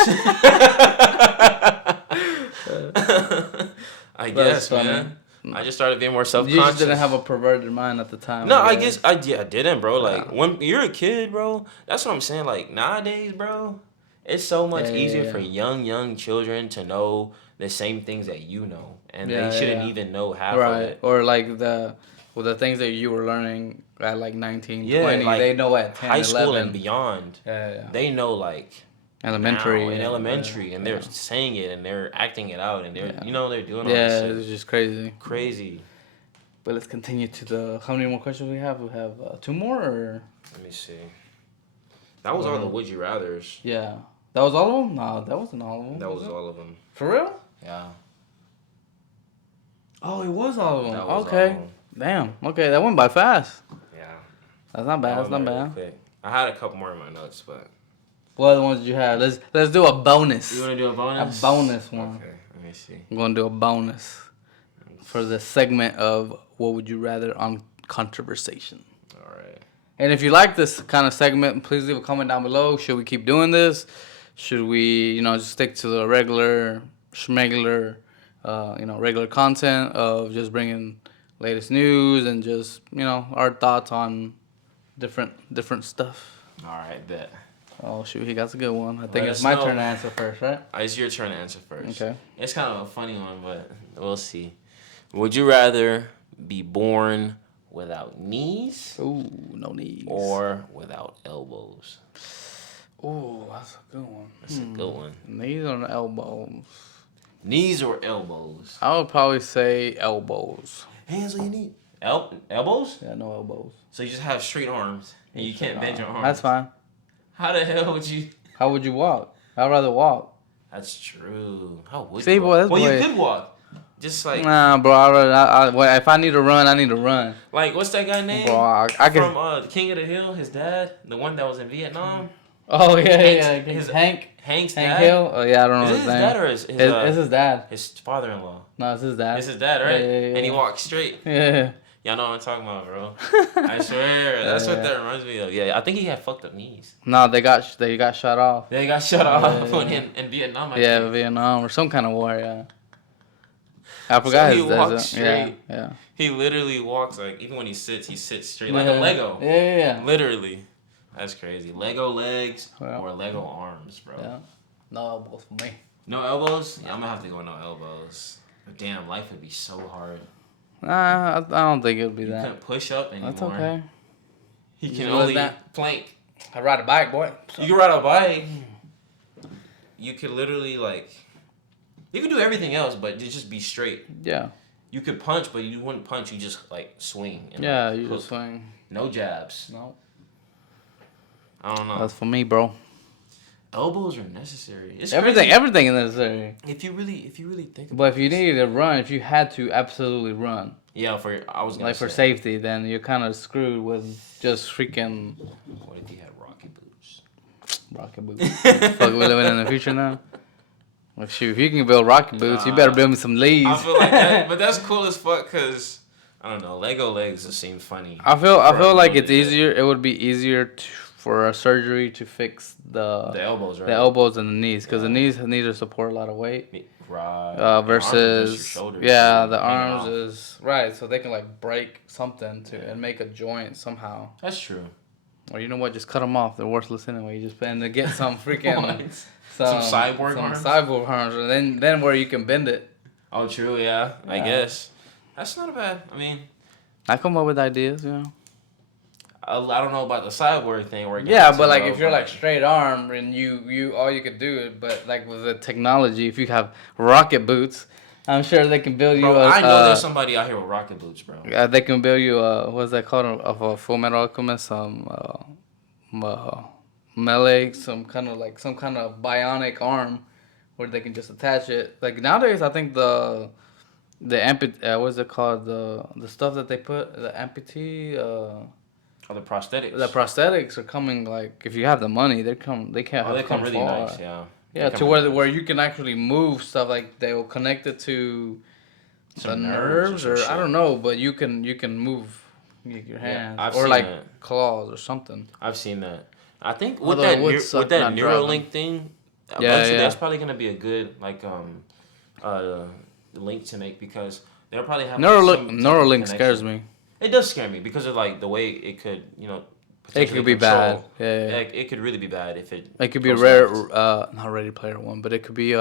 That's man. I just started being more self-conscious. You just didn't have a perverted mind at the time. No, I guess I didn't, bro. Like Yeah. when you're a kid, bro. That's what I'm saying. Like nowadays, bro, it's so much easier for young children to know the same things that you know, and they shouldn't even know half of it. Or like the things that you were learning at like 19, 20, like they know at 10, high school 11. and beyond. Yeah. They know like Elementary. now, in elementary, and they're saying it and they're acting it out, and they're they're doing all Yeah, this shit. it's just crazy. Crazy. But let's continue to the. How many more questions we have? We have 2 more, or Let me see. That was all the would you rather's. yeah, that was all of them. No, that wasn't all of them. That was all of them. For real? Yeah. Oh, it was all of them. That was Okay. all of them. Damn. Okay, that went by fast. Yeah. That's not bad. That That's not went by really bad. quick. I had a couple more in my notes, but. What other ones did you have? Let's do a bonus. You want to do a bonus? A bonus one. Okay, let me see. I'm gonna do a bonus for the segment of what would you rather on conversation. All right. And if you like this kind of segment, please leave a comment down below. Should we keep doing this? Should we, just stick to the regular, schmegular, regular content of just bringing latest news and just, our thoughts on different stuff. All right, bet. Oh, shoot, he got a good one. I think Let it's us my know. turn to answer first, right? It's your turn to answer first. Okay. It's kind of a funny one, but we'll see. Would you rather be born without knees Ooh, no knees. or without elbows? Ooh, that's a good one. That's a good one. Knees or elbows? Knees or elbows? I would probably say elbows. Hands on your knee. Elbows? Yeah, no elbows. So you just have straight arms and you can't bend your arms. That's fine. How the hell would you? How would you walk? I'd rather walk. That's true. How would See, you? boy, Walk? that's Well, boy- you could walk. Just like Nah, bro. Well, if I need to run, I need to run. like what's that guy name? Bro, I can. From King of the Hill, his dad, the one that was in Vietnam. Oh yeah. His- Hank Hank's Hank dad. Hill. Oh yeah, I don't know Is it his his name. dad or his It's his dad. his father-in-law? No, it's his dad. It's his dad, right? Yeah. And he walks straight. Yeah. Y'all know what I'm talking about, bro. I swear, that's what that reminds me of. Yeah, I think he had fucked up knees. No, they got shot off. They got shut off Yeah. in Vietnam. I Yeah, think. Vietnam or some kind of war. Yeah. I forgot he his walked dad's. straight. Yeah. He literally walks like even when he sits straight Yeah. like a Lego. Yeah. Literally, that's crazy. Lego legs Yeah. or Lego arms, bro. Yeah. No elbows for me. No elbows? Yeah, I'm gonna have to go no elbows. But damn, life would be so hard. Nah, I don't think it'll be You that. couldn't push up anymore. That's okay. He You can live only that. plank. I ride a bike, boy. You can ride a bike. You could literally you could do everything else, but you just be straight. Yeah. You could punch, but you wouldn't punch. You just swing. And, Yeah, you hook. just swing. No jabs. No. I don't know. That's for me, bro. Elbows are necessary. It's Everything crazy. is necessary. If you really think about But if you this. needed to run, if you had to absolutely run, Yeah, I was gonna like for say, safety, then you're kind of screwed with just freaking What if you had rocky boots? rocket boots. Fuck, we living in the future now. Like shoot, if you can build rocket boots, you better build me some leaves. I feel like that, but that's cool as fuck because I don't know. Lego legs just seem funny. I For a feel like little it's nigga. easier. It would be easier for a surgery to fix The elbows, the right? elbows and the knees, because the Yeah. knees need to support a lot of weight. Right. And arms are just your Versus shoulders yeah, really the hanging arms off. is right, so they can like break something to Yeah. and make a joint somehow. That's true. Or you know what? Just cut them off. They're worthless anyway. You just and to get some freaking What? Some cyborg arms? cyborg arms, and then where you can bend it. Oh, true. Yeah. I Yeah. guess that's not bad. I mean, I come up with ideas, you know. I don't know about the cyborg thing working Yeah, out too but like well, if you're but like straight arm and you all you could do it, but like with the technology, if you have rocket boots, I'm sure they can build you bro, a. I know there's somebody out here with rocket boots, bro. They can build you a what's that called of a Full Metal Alchemist melee some kind of bionic arm where they can just attach it. Like nowadays, I think what's it called, the stuff that they put the amputee Oh, the prosthetics. the prosthetics are coming, like if you have the money they can't Oh, have they come come really far. nice, yeah. They Yeah, come to really where nice. you can actually move stuff, like they will connect it to the Some nerves some or I shit. don't know, but you can move your Yeah, hands I've or seen like that. claws or something. I've seen that. I think Although it would with suck that not driving. Neuralink thing, Yeah, eventually yeah. that's probably gonna be a good uh link to make because they'll probably have like some type of Neuralink scares connection. me. It does scare me because of like the way it could It potentially could be bad. control. Yeah, yeah. Like, it could really be bad if it It could be goes rare. left. Not Ready Player One, but it could be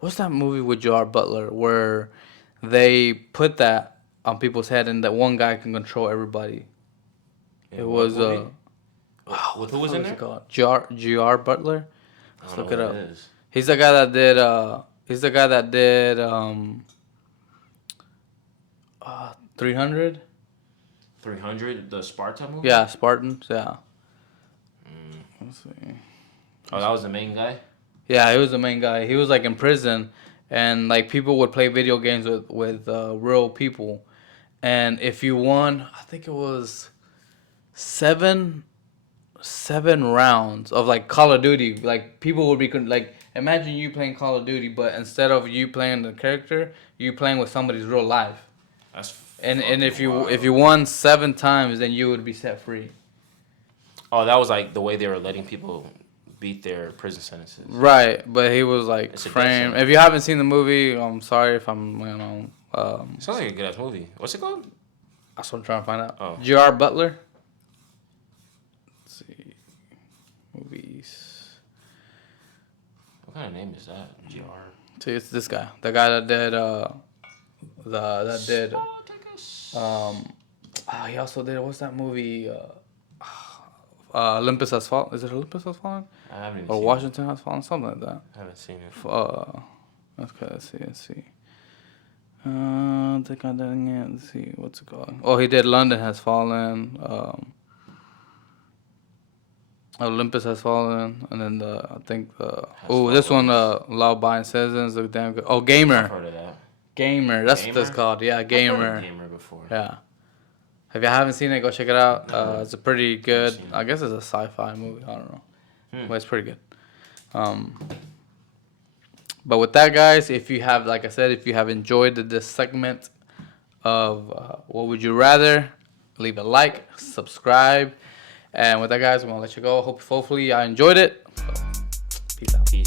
what's that movie with Gerard Butler where they put that on people's head and that one guy can control everybody. Yeah, It what was movie? wow, With what who was the in fuck is there? it called? Gerard Butler. I Let's don't look know it what up. it is. He's the guy that did. He's the guy that did 300. 300, the Sparta movie. Yeah, Spartans. Yeah. Mm. Let's see. Oh, that was the main guy. Yeah, he was the main guy. He was like in prison, and like people would play video games with real people, and if you won, I think it was seven seven rounds of like Call of Duty. Like people would be like, imagine you playing Call of Duty, but instead of you playing the character, you playing with somebody's real life. That's And if fucking you wild. won 7 times, then you would be set free. Oh, that was like the way they were letting people beat their prison sentences. Right, but he was like It's a death framed. sentence. If you haven't seen the movie, I'm sorry if I'm Sounds like a good ass movie. What's it called? that's what I'm trying to find out. Oh. Gerard Butler. Let's see, movies. What kind of name is that? GR. See, it's this guy, the guy that did he also did, what's that movie? Olympus Has Fallen. Is it Olympus Has Fallen? I haven't even Or seen Washington Has Fallen? Something like that. it. I haven't seen it. Okay, let's see. The guy that, let's see, what's it called? Oh, he did London Has Fallen. Olympus Has Fallen, and then this one, Law Abiding Citizens, look damn good. Oh, I've Gamer. heard of that. Gamer, that's what it's Gamer? called. Yeah, I've heard of Gamer. Gamer before. Yeah. If you haven't seen it, go check it out. It's a pretty good. seen it. I guess it's a sci-fi movie. I don't know, but it's pretty good. But with that, guys, if you have, like I said, if you have enjoyed this segment of What Would You Rather, leave a like, subscribe, and with that, guys, I'm gonna let you go. Hopefully, I enjoyed it. So, peace out. Peace.